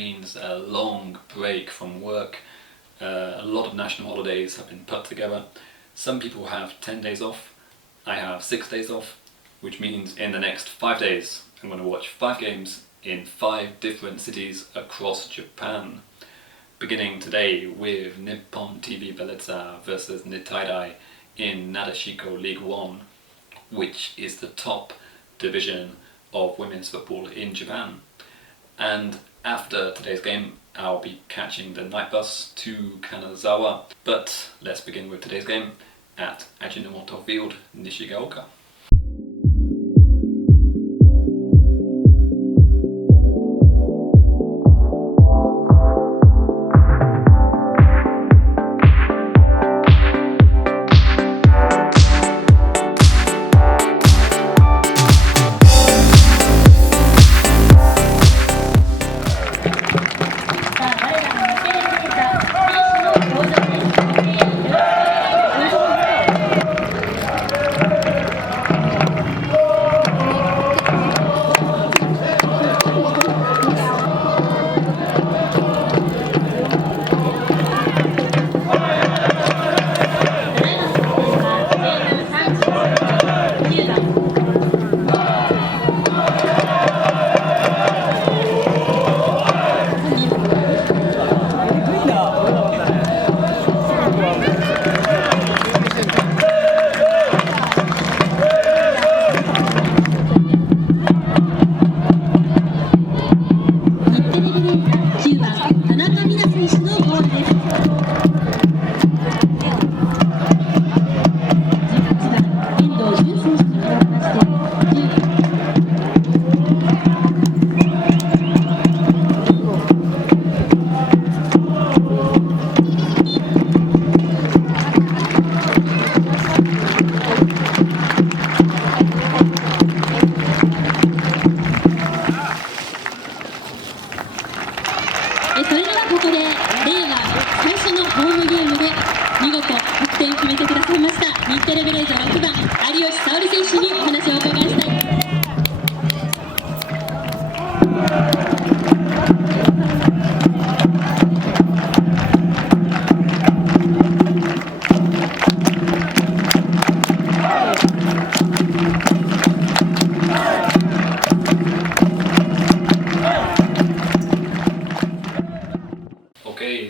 means a long break from work. A lot of national holidays have been put together. Some people have 10 days off. I have 6 days off, which means in the next 5 days I'm going to watch 5 games in 5 different cities across Japan. Beginning today with Nippon TV Beleza versus Nittaidai in Nadeshiko League 1, which is the top division of women's football in Japan. And after today's game I'll be catching the night bus to Kanazawa, but let's begin with today's game at Ajinomoto Field, Nishigaoka.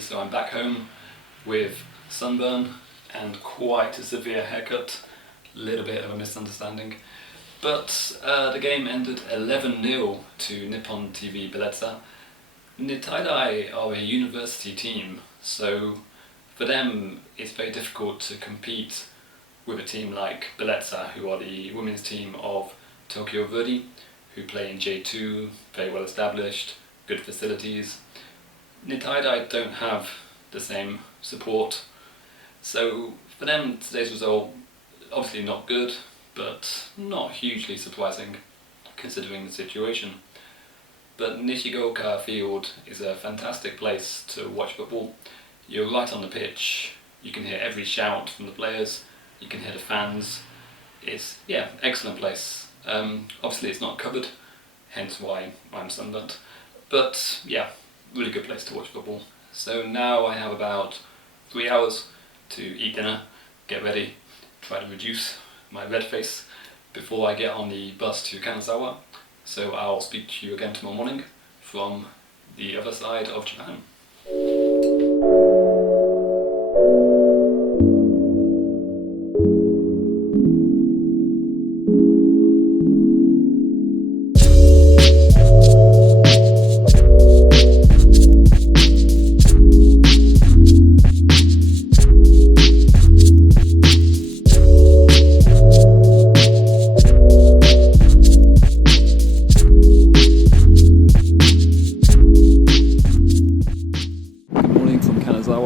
So I'm back home with sunburn and quite a severe haircut, a little bit of a misunderstanding. But the game ended 11-0 to Nippon TV Beleza. Nittaidai are a university team, so for them it's very difficult to compete with a team like Beleza, who are the women's team of Tokyo Verdy, who play in J2, very well established, good facilities. Nittaidai don't have the same support, so for them today's result obviously not good, but not hugely surprising considering the situation. But Nishigaoka Field is a fantastic place to watch football. You're right on the pitch, you can hear every shout from the players, you can hear the fans. It's, yeah, excellent place. Obviously it's not covered, hence why I'm sunburnt, but yeah, really good place to watch football. So now I have about 3 hours to eat dinner, get ready, try to reduce my red face before I get on the bus to Kanazawa. So I'll speak to you again tomorrow morning from the other side of Japan.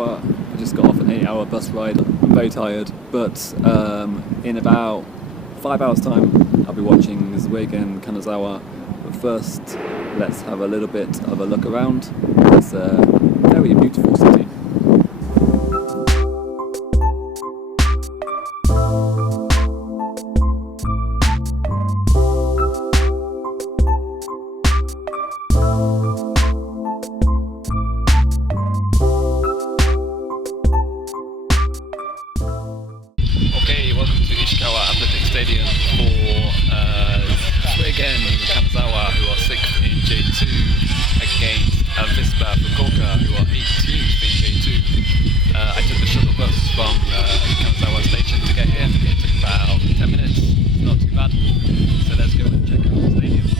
I just got off an 8-hour bus ride. I'm very tired, but in about 5 hours time I'll be watching Zweigen Kanazawa. But first, let's have a little bit of a look around. It's a very beautiful city. Avispa Fukuoka, who are 18th in J2. I took the shuttle bus from Kanazawa station to get here. It took about 10 minutes, not too bad. So let's go and check out the stadium.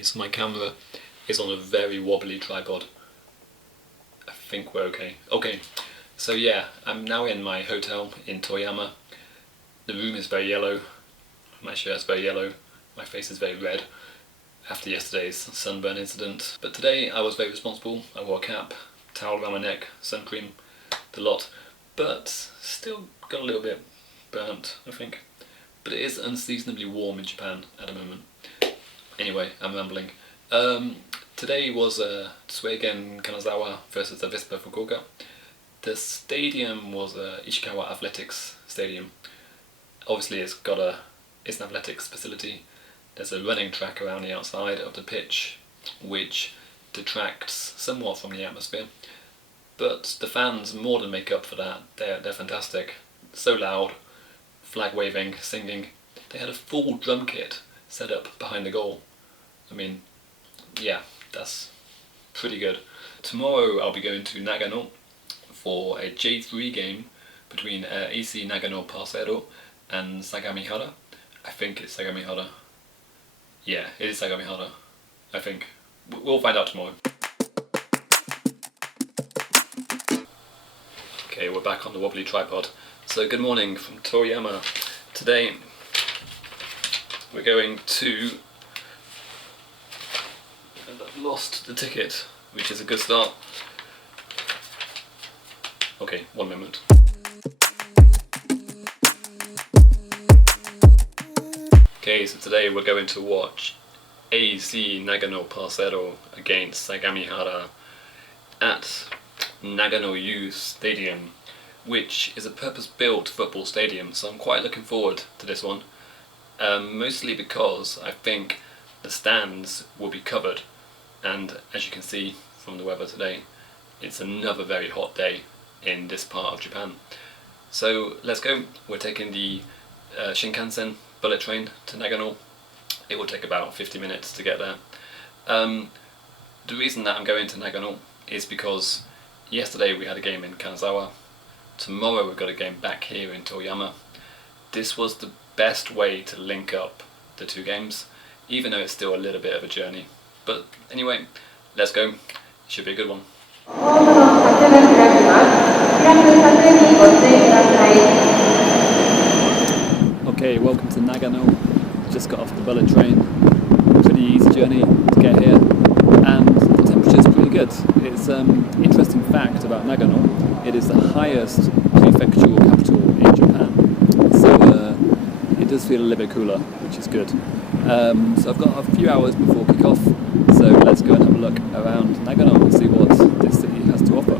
So my camera is on a very wobbly tripod. I think we're okay. Okay, so yeah, I'm now in my hotel in Toyama. The room is very yellow, my shirt's very yellow, my face is very red after yesterday's sunburn incident. But today I was very responsible. I wore a cap, towel around my neck, sun cream, the lot, but still got a little bit burnt, I think. But it is unseasonably warm in Japan at the moment. Anyway, I'm rambling. Today was Zweigen Kanazawa versus Avispa Fukuoka. The stadium was Ishikawa Athletics Stadium. Obviously it's an athletics facility. There's a running track around the outside of the pitch which detracts somewhat from the atmosphere. But the fans more than make up for that. They're fantastic. So loud, flag waving, singing. They had a full drum kit set up behind the goal. I mean, yeah, that's pretty good. Tomorrow I'll be going to Nagano for a J3 game between AC Nagano Parceiro and Sagamihara. I think it's Sagamihara. Yeah, it is Sagamihara, I think. We'll find out tomorrow. Okay, we're back on the wobbly tripod. So good morning from Toyama. Today we're going to... I've lost the ticket, which is a good start. Okay, 1 moment. Okay, so today we're going to watch AC Nagano Parceiro against Sagamihara at Nagano U Stadium, which is a purpose-built football stadium, so I'm quite looking forward to this one. Mostly because I think the stands will be covered, and as you can see from the weather today, it's another very hot day in this part of Japan. So let's go. We're taking the Shinkansen bullet train to Nagano. It will take about 50 minutes to get there. The reason that I'm going to Nagano is because yesterday we had a game in Kanazawa. Tomorrow we've got a game back here in Toyama. This was the best way to link up the two games, even though it's still a little bit of a journey. But anyway, let's go. It should be a good one. Okay, welcome to Nagano. Just got off the bullet train. Pretty easy journey to get here, and the temperature's pretty good. It's interesting fact about Nagano. It is the highest prefectural capital in Japan, so it does feel a little bit cooler, which is good. So I've got a few hours before kick-off, so let's go and have a look around Nagano and see what this city has to offer.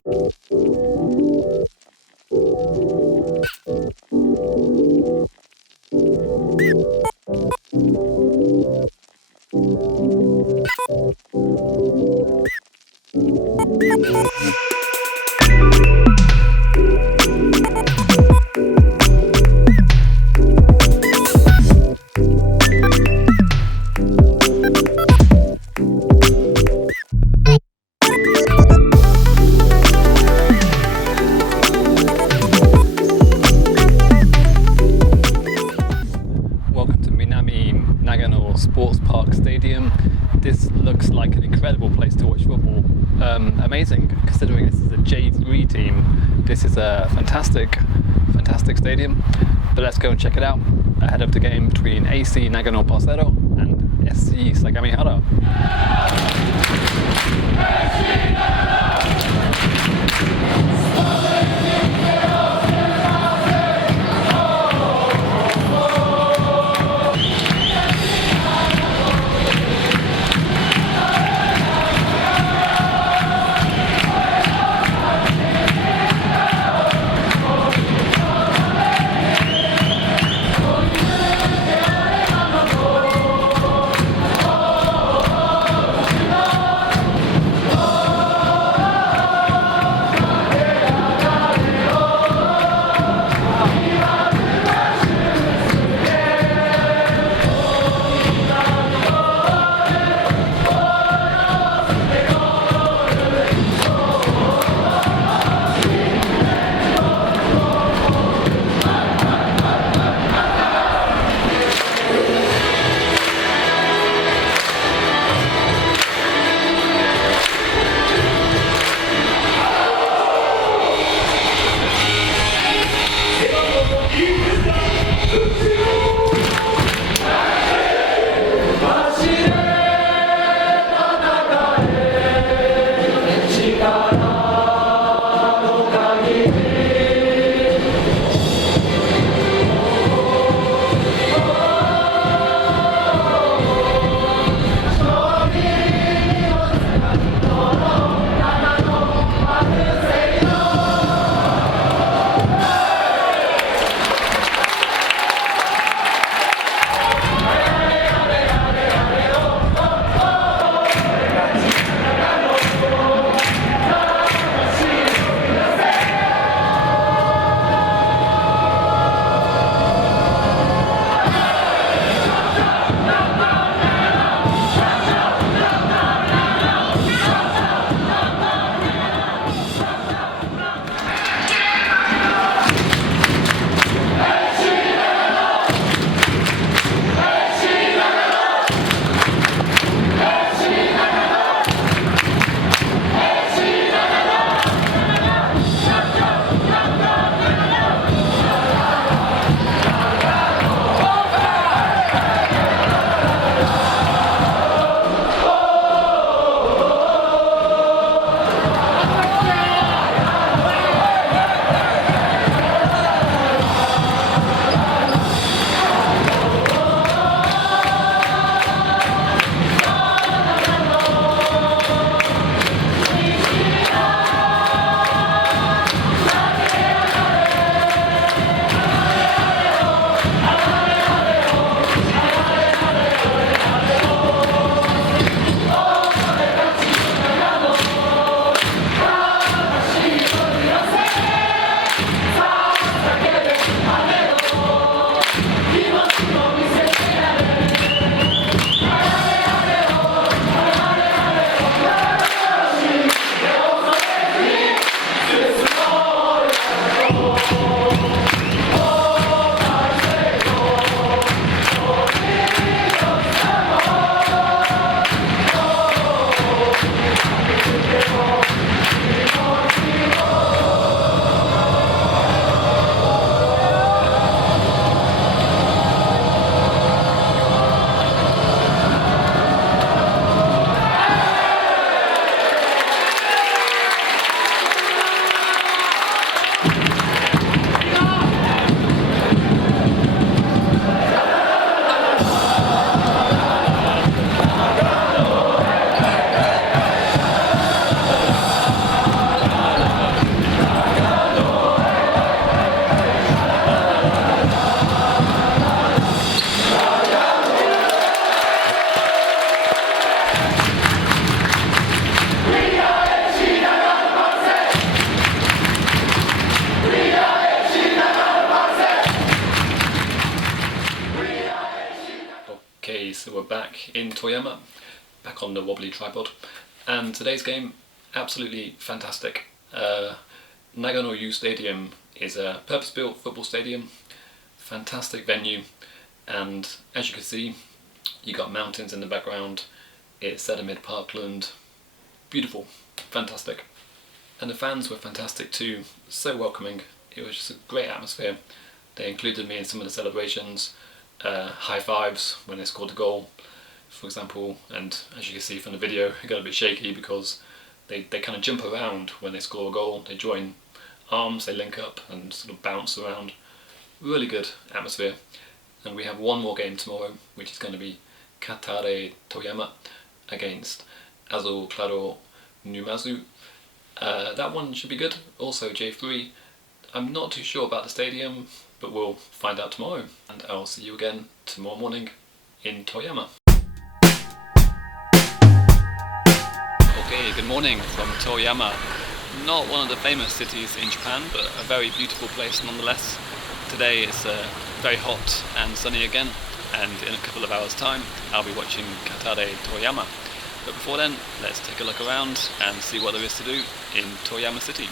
Sports Park Stadium. This looks like an incredible place to watch football. Amazing, considering this is a J.League team. This is a fantastic stadium. But let's go and check it out ahead of the game between AC Nagano Parceiro and SC Sagamihara. Okay, so we're back in Toyama, back on the wobbly tripod, and today's game, absolutely fantastic. Nagano U Stadium is a purpose-built football stadium, fantastic venue, and as you can see, you got mountains in the background, it's set amid parkland, beautiful, fantastic. And the fans were fantastic too, so welcoming, it was just a great atmosphere. They included me in some of the celebrations, high fives when they scored a goal, for example, and as you can see from the video, it got a bit shaky because they kind of jump around when they score a goal. They join arms, they link up and sort of bounce around. Really good atmosphere. And we have one more game tomorrow, which is going to be Kataller Toyama against Azul Claro Numazu. That one should be good. Also J3. I'm not too sure about the stadium, but we'll find out tomorrow. And I'll see you again tomorrow morning in Toyama. Okay, good morning from Toyama. Not one of the famous cities in Japan, but a very beautiful place nonetheless. Today it's very hot and sunny again, and in a couple of hours time I'll be watching Kataller Toyama. But before then, let's take a look around and see what there is to do in Toyama City.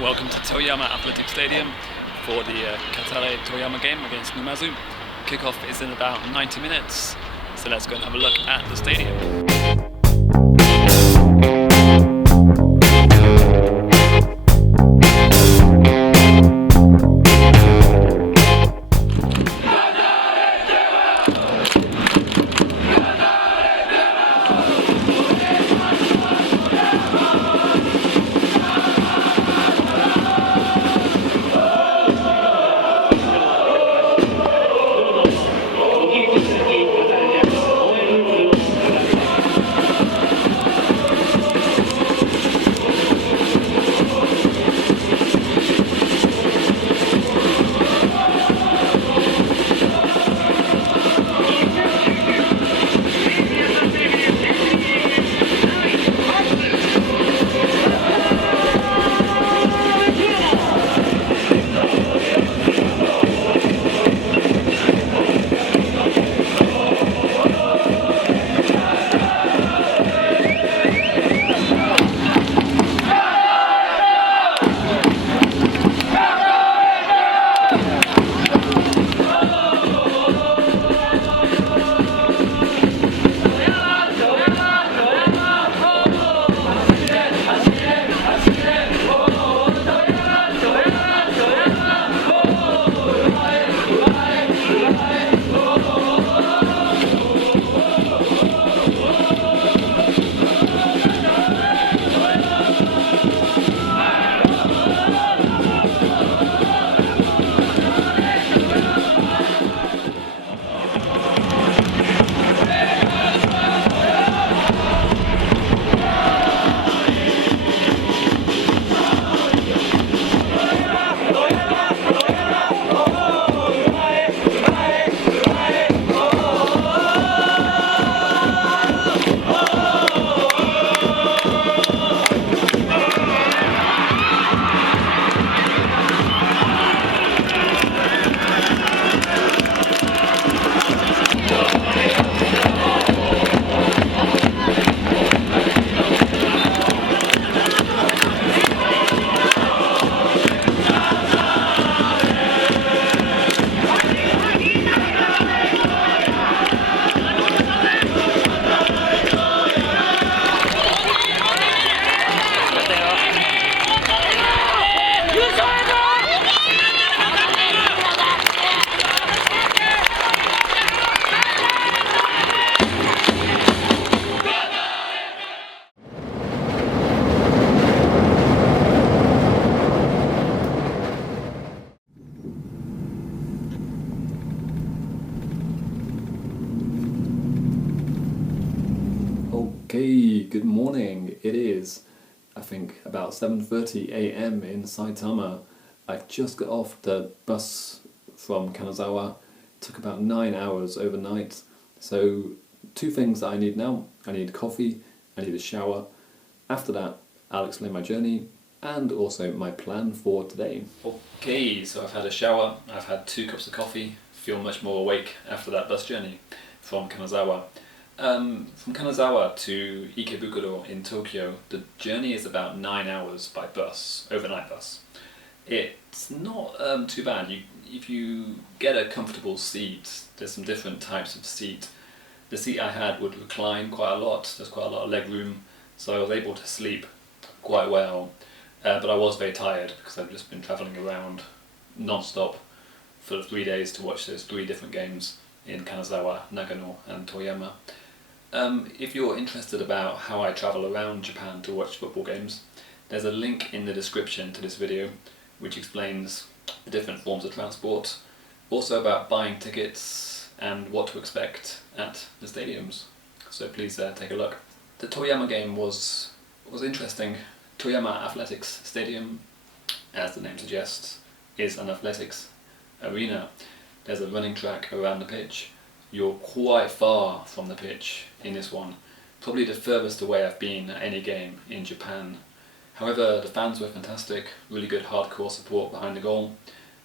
Welcome to Toyama Athletic Stadium for the Kataller Toyama game against Numazu. Kickoff is in about 90 minutes, so let's go and have a look at the stadium. is, I think, about 7:30 a.m. in Saitama. I've just got off the bus from Kanazawa. It took about 9 hours overnight. So 2 things that I need now. I need coffee, I need a shower. After that, I'll explain my journey and also my plan for today. Okay, so I've had a shower, I've had 2 cups of coffee, feel much more awake after that bus journey from Kanazawa. From Kanazawa to Ikebukuro in Tokyo, the journey is about 9 hours by bus, overnight bus. It's not too bad. If you get a comfortable seat, there's some different types of seat. The seat I had would recline quite a lot, there's quite a lot of leg room, so I was able to sleep quite well. But I was very tired because I've just been travelling around non-stop for 3 days to watch those 3 different games in Kanazawa, Nagano and Toyama. If you're interested about how I travel around Japan to watch football games, there's a link in the description to this video which explains the different forms of transport, also about buying tickets and what to expect at the stadiums. So please take a look. The Toyama game was interesting. Toyama Athletics Stadium, as the name suggests, is an athletics arena. There's a running track around the pitch. You're quite far from the pitch in this one, probably the furthest away I've been at any game in Japan. However, the fans were fantastic, really good hardcore support behind the goal,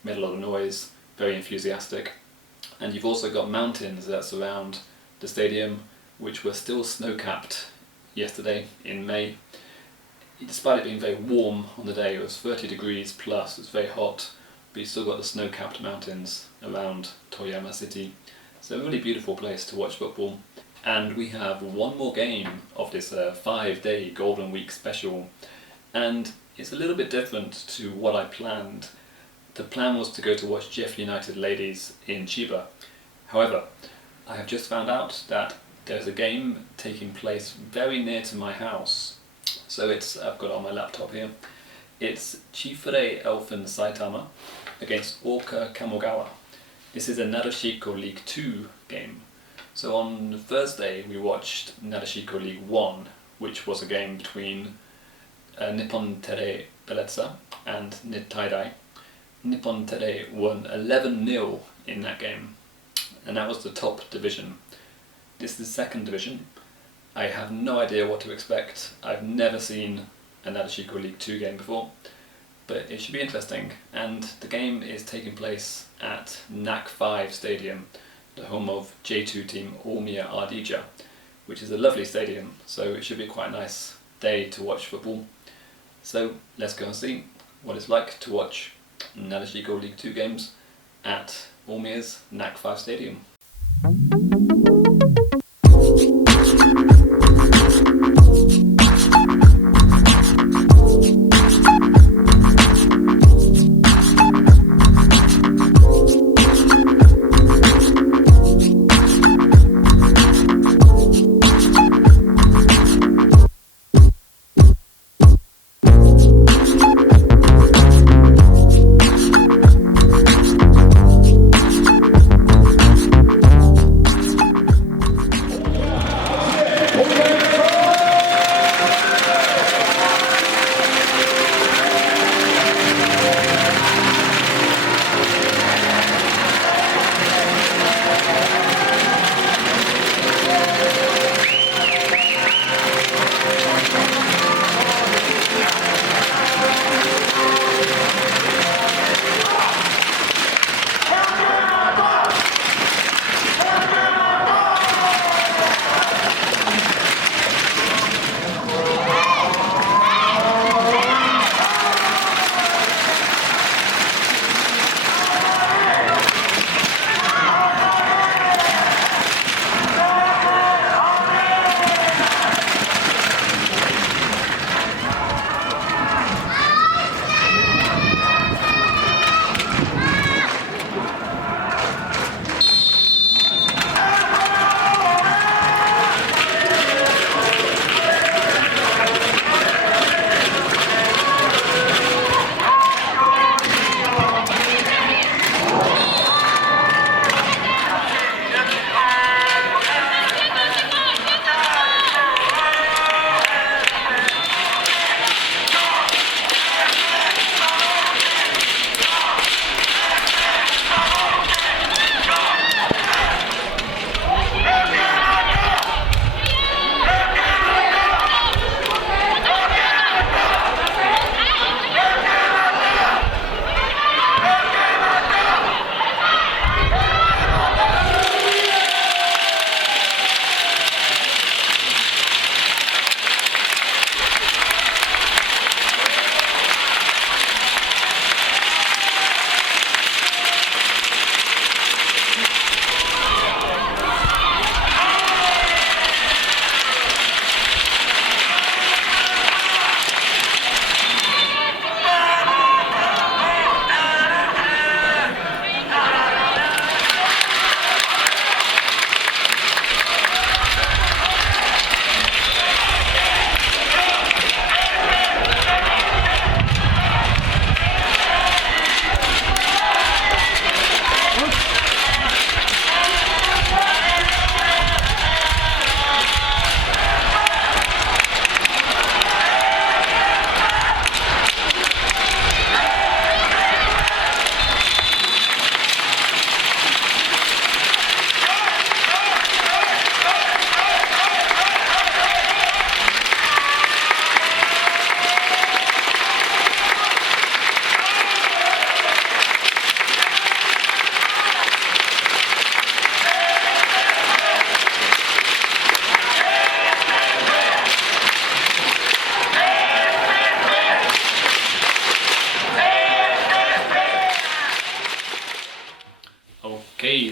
made a lot of noise, very enthusiastic. And you've also got mountains that surround the stadium, which were still snow-capped yesterday in May. Despite it being very warm on the day, it was 30 degrees plus, it was very hot, but you still got the snow-capped mountains around Toyama City. So a really beautiful place to watch football. And we have one more game of this 5-day Golden Week special, and it's a little bit different to what I planned. The plan was to go to watch Jeff United Ladies in Chiba. However, I have just found out that there's a game taking place very near to my house. So I've got it on my laptop here. It's Chifure Elfen Saitama against Orca Kamogawa. This is a Nadeshiko League 2 game. So on Thursday we watched Nadeshiko League 1, which was a game between Nippon Tere Beleza and Nittaidai. Nippon Tere won 11-0 in that game, and that was the top division. This is the 2nd division. I have no idea what to expect. I've never seen a Nadeshiko League 2 game before, but it should be interesting. And the game is taking place at NAC 5 Stadium, the home of J2 team Omiya Ardija, which is a lovely stadium, so it should be quite a nice day to watch football. So let's go and see what it's like to watch Nadeshiko League 2 games at Omiya's NAC 5 Stadium.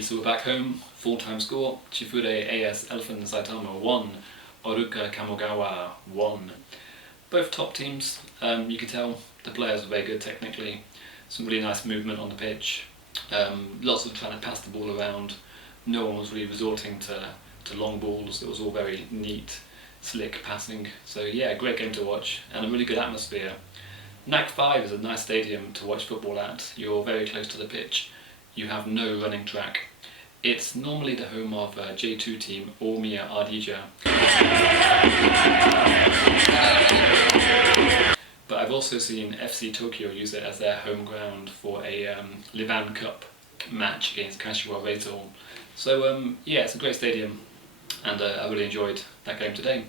so we're back home, full-time score, Chifure AS Elfen Saitama 1, Orca Kamogawa 1. Both top teams, you can tell the players are very good technically, some really nice movement on the pitch, lots of trying to pass the ball around, no one was really resorting to long balls, it was all very neat, slick passing, so yeah, great game to watch and a really good atmosphere. NAC 5 is a nice stadium to watch football at, you're very close to the pitch, you have no running track. It's normally the home of J2 team Omiya Ardija. But I've also seen FC Tokyo use it as their home ground for a Livan Cup match against Kashua. So yeah, it's a great stadium and I really enjoyed that game today.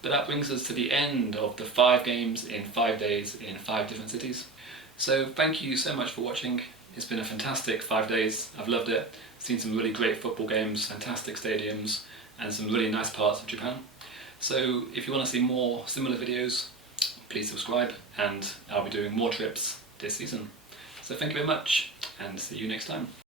But that brings us to the end of the 5 games in 5 days in 5 different cities. So thank you so much for watching. It's been a fantastic 5 days, I've loved it, seen some really great football games, fantastic stadiums and some really nice parts of Japan. So if you want to see more similar videos, please subscribe and I'll be doing more trips this season. So thank you very much and see you next time.